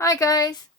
Hi guys,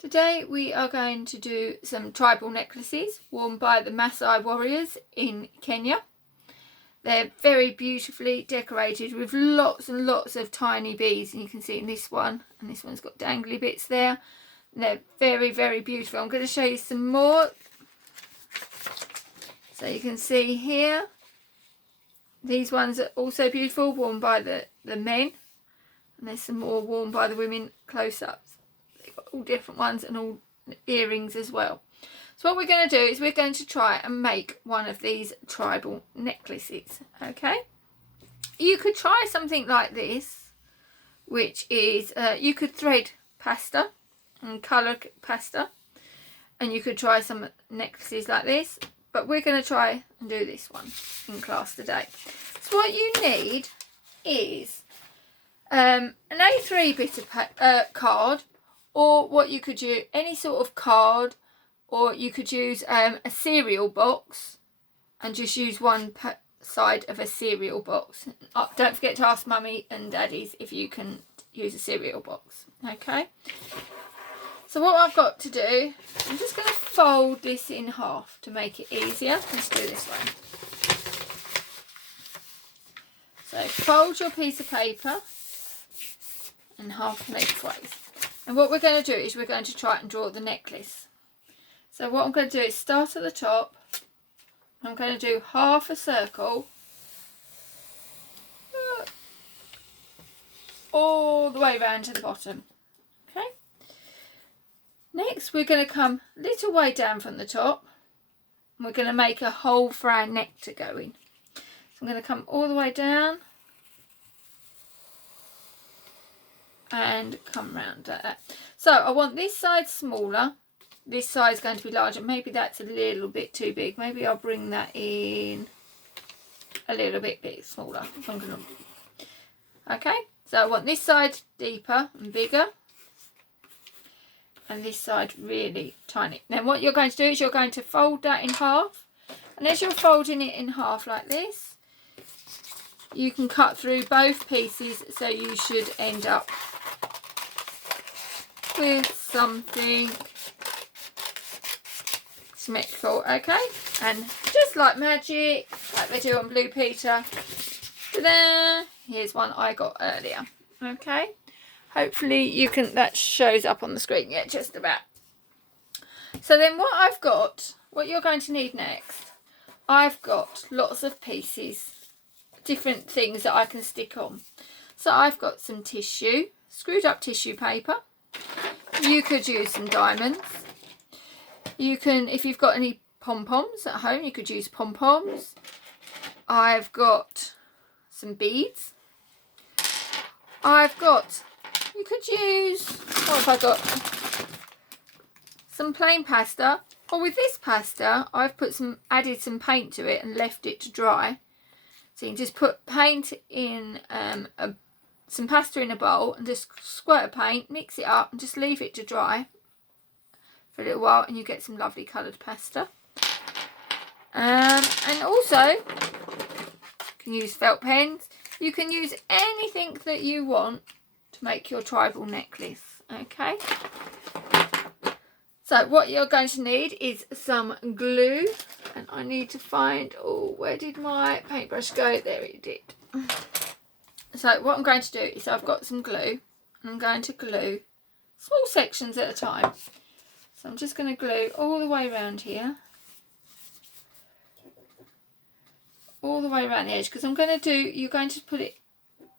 today we are going to do some tribal necklaces worn by the Maasai warriors in Kenya. They're very beautifully decorated with lots and lots of tiny beads, and you can see in this one, and this one's got dangly bits there. And they're very, very beautiful. I'm going to show you some more. So you can see here, these ones are also beautiful, worn by the men. And there's some more worn by the women close-ups. They've got all different ones and all earrings as well. So what we're going to do is we're going to try and make one of these tribal necklaces. Okay. You could try something like this, which is you could thread pasta and colour pasta. And you could try some necklaces like this. But we're going to try and do this one in class today. So what you need is an A3 bit of card, or what you could use, any sort of card, or you could use a cereal box and just use one side of a cereal box. Don't forget to ask mummy and daddies if you can use a cereal box. Okay, so what I've got to do, I'm just going to fold this in half to make it easier. Let's do this one. So fold your piece of paper and half lengthways. And what we're going to do is we're going to try and draw the necklace. So what I'm going to do is start at the top. I'm going to do half a circle all the way round to the bottom. Okay. Next we're going to come a little way down from the top. And we're going to make a hole for our neck to go in. So I'm going to come all the way down and come round like that. So I want this side smaller, this side is going to be larger. Maybe that's a little bit too big. Maybe I'll bring that in a little bit smaller. Okay, so I want this side deeper and bigger, and this side really tiny. Then what you're going to do is you're going to fold that in half, and as you're folding it in half like this, you can cut through both pieces, so you should end up with something symmetrical. Okay, and just like magic, like they do on Blue Peter, ta-da, here's one I got earlier. Okay, hopefully you can, that shows up on the screen. Yeah, just about. So then what I've got, what you're going to need next, I've got lots of pieces, different things that I can stick on. So I've got some tissue, screwed up tissue paper. You could use some diamonds. You can, if you've got any pom-poms at home, you could use pom-poms. I've got some beads. I've got, you could use, what have I got? Some plain pasta. Or with this pasta, I've added some paint to it and left it to dry. So you can just put paint in, some pasta in a bowl and just squirt of paint, mix it up and just leave it to dry for a little while, and you get some lovely coloured pasta. And also, you can use felt pens. You can use anything that you want to make your tribal necklace. Okay. So what you're going to need is some glue. And I need to find, oh, where did my paintbrush go? There it did. So what I'm going to do is I've got some glue. And I'm going to glue small sections at a time. So I'm just going to glue all the way around here. All the way around the edge. Because I'm going to do, you're going to put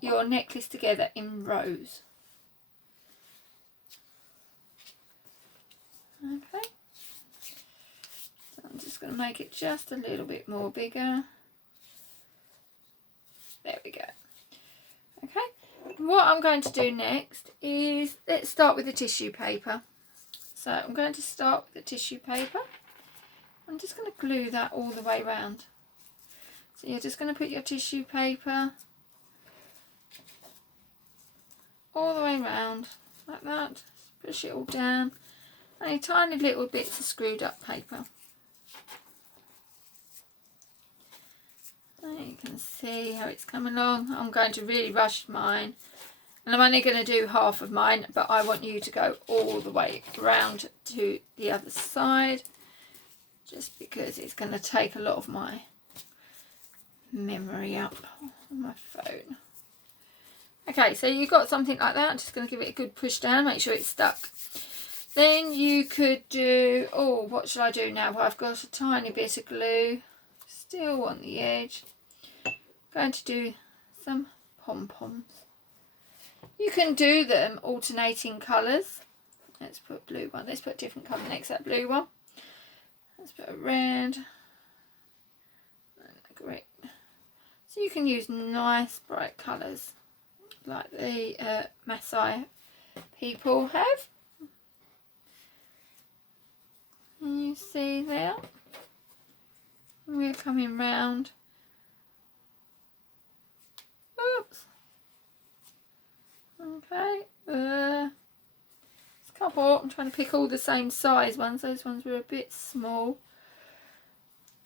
your necklace together in rows. Okay. I'm just going to make it just a little bit more bigger. There we go. Okay, what I'm going to do next is, let's start with the tissue paper. So I'm going to start with the tissue paper. I'm just going to glue that all the way around. So you're just going to put your tissue paper all the way around like that. Push it all down. And tiny little bits of screwed up paper. So you can see how it's come along. I'm going to really rush mine And I'm only going to do half of mine, but I want you to go all the way around to the other side, just because it's going to take a lot of my memory up on my phone. Okay, so you've got something like that. I'm just going to give it a good push down, make sure it's stuck. Then you could do, oh, what should I do now? Well, I've got a tiny bit of glue still on the edge. I'm going to do some pom-poms. You can do them alternating colours. Let's put blue one. Let's put a different colour next to that blue one. Let's put a red. Great. So you can use nice bright colours like the Maasai people have. Can you see there? We're coming round. Oops. Okay. There's a couple. I'm trying to pick all the same size ones. Those ones were a bit small.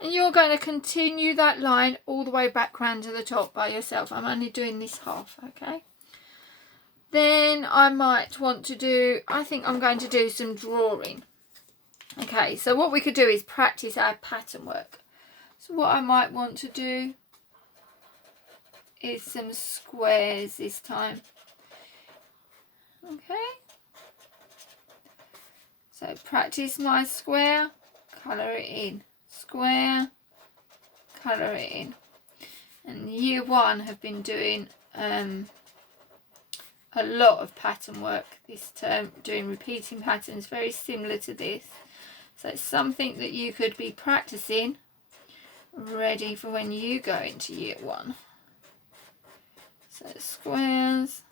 And you're going to continue that line all the way back round to the top by yourself. I'm only doing this half, okay? Then I might want to do, I think I'm going to do some drawing. Okay, so what we could do is practice our pattern work. So what I might want to do is some squares this time. Okay. So practice my square, colour it in. Square, colour it in. And year one have been doing a lot of pattern work this term, doing repeating patterns very similar to this. So it's something that you could be practicing ready for when you go into year one. So squares.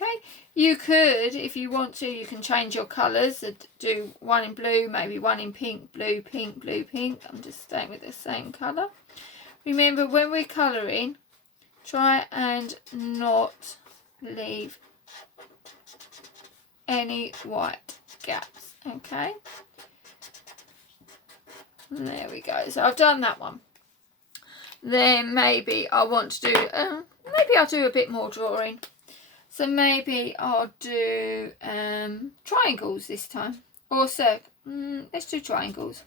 Okay, you could, if you want to, you can change your colours. Do one in blue, maybe one in pink, blue, pink, blue, pink. I'm just staying with the same colour. Remember, when we're colouring, try and not leave any white gaps, okay? There we go. So I've done that one. Then maybe I want to do, maybe I'll do a bit more drawing. So maybe I'll do triangles this time. Or let's do triangles.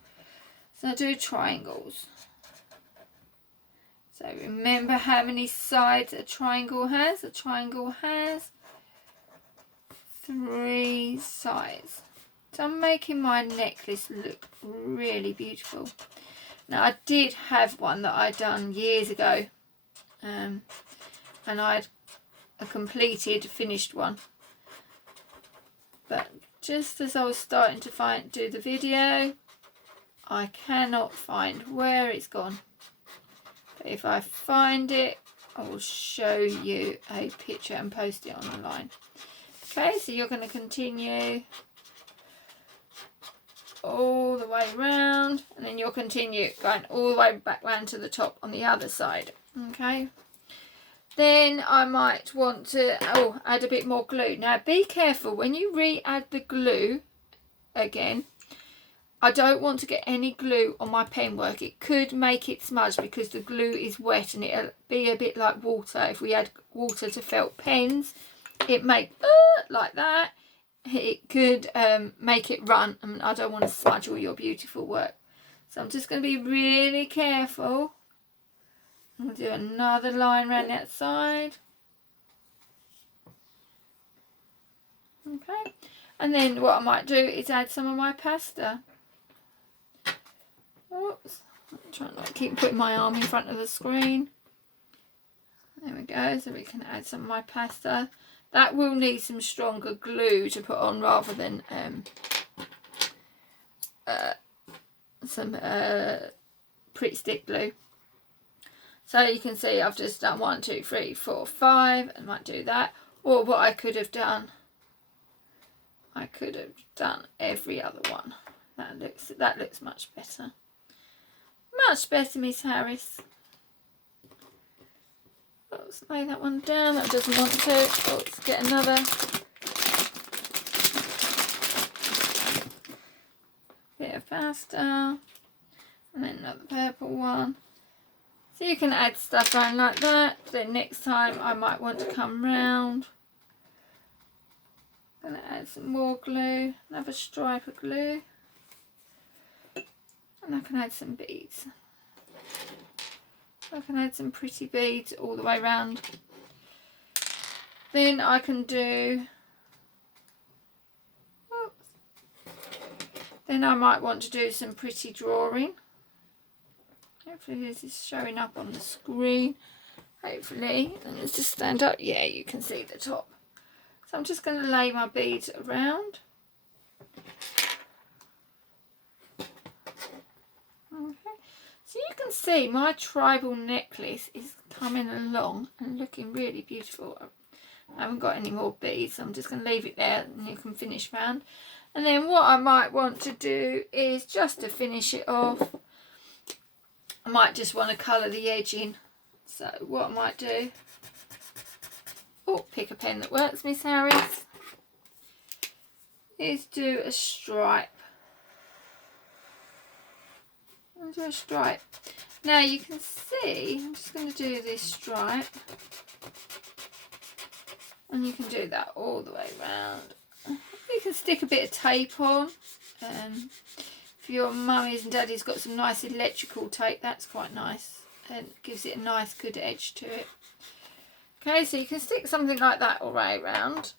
So I'll do triangles. So remember how many sides a triangle has? A triangle has 3 sides. So I'm making my necklace look really beautiful. Now I did have one that I'd done years ago. And I'd a completed, finished one. But just as I was starting to do the video, I cannot find where it's gone. But if I find it, I will show you a picture and post it online. Okay, so you're going to continue all the way round, and then you'll continue going all the way back round to the top on the other side. Okay. Then I might want to add a bit more glue. Now be careful when you re-add the glue again. I don't want to get any glue on my pen work. It could make it smudge because the glue is wet, and it'll be a bit like water. If we add water to felt pens, it make like that. It could make it run, and I don't want to smudge all your beautiful work. So I'm just going to be really careful. I'll do another line around that side. Okay, and then what I might do is add some of my pasta. Oops, I'm trying not to keep putting my arm in front of the screen. There we go, so we can add some of my pasta. That will need some stronger glue to put on rather than some pretty stick glue. So you can see I've just done 1, 2, 3, 4, 5. I might do that. Or what I could have done, I could have done every other one. That looks much better. Much better, Miss Harris. Let's lay that one down. That doesn't want to. Let's get another. Bit of pasta. And then another purple one. So you can add stuff on like that. Then next time I might want to come round. I'm going to add some more glue, another stripe of glue. And I can add some beads. I can add some pretty beads all the way around. Then I can do, then I might want to do some pretty drawing. Hopefully this is showing up on the screen. Hopefully, and let's just stand up. Yeah, you can see the top. So I'm just going to lay my beads around. Okay, so you can see my tribal necklace is coming along and looking really beautiful. I haven't got any more beads, so I'm just going to leave it there and you can finish round. And then what I might want to do is, just to finish it off, I might just want to colour the edging. So what I might do, oh, pick a pen that works, Miss Harris, is do a stripe. I'll do a stripe. Now you can see, I'm just going to do this stripe. And you can do that all the way around. You can stick a bit of tape on. If your mummies and daddies got some nice electrical tape, that's quite nice. And gives it a nice good edge to it. Okay, so you can stick something like that all the way around.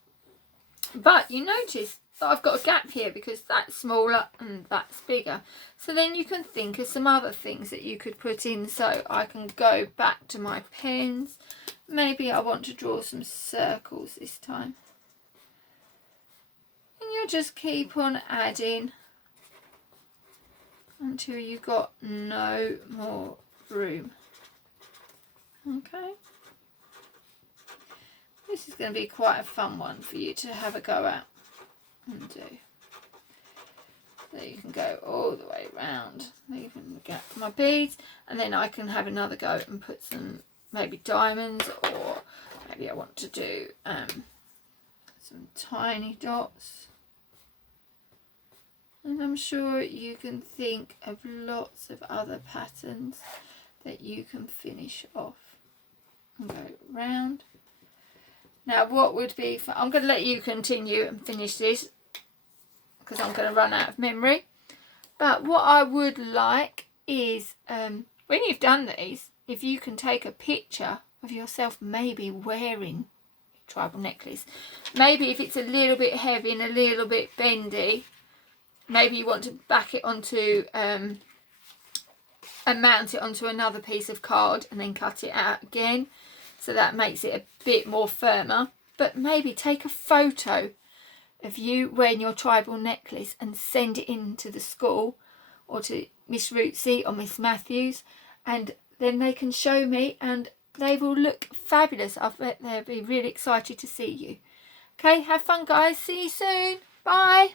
But you notice that I've got a gap here because that's smaller and that's bigger. So then you can think of some other things that you could put in. So I can go back to my pens. Maybe I want to draw some circles this time. And you'll just keep on adding until you've got no more room. Okay. This is going to be quite a fun one for you to have a go at and do. So you can go all the way around, leaving the gap for my beads, and then I can have another go and put some maybe diamonds, or maybe I want to do some tiny dots. And I'm sure you can think of lots of other patterns that you can finish off and go round. Now what would be fun, I'm going to let you continue and finish this because I'm going to run out of memory. But what I would like is, when you've done these, if you can take a picture of yourself maybe wearing a tribal necklace. Maybe if it's a little bit heavy and a little bit bendy, maybe you want to back it onto and mount it onto another piece of card and then cut it out again. So that makes it a bit more firmer. But maybe take a photo of you wearing your tribal necklace and send it in to the school or to Miss Rootsy or Miss Matthews, and then they can show me and they will look fabulous. I bet they'll be really excited to see you. Okay, have fun guys. See you soon. Bye.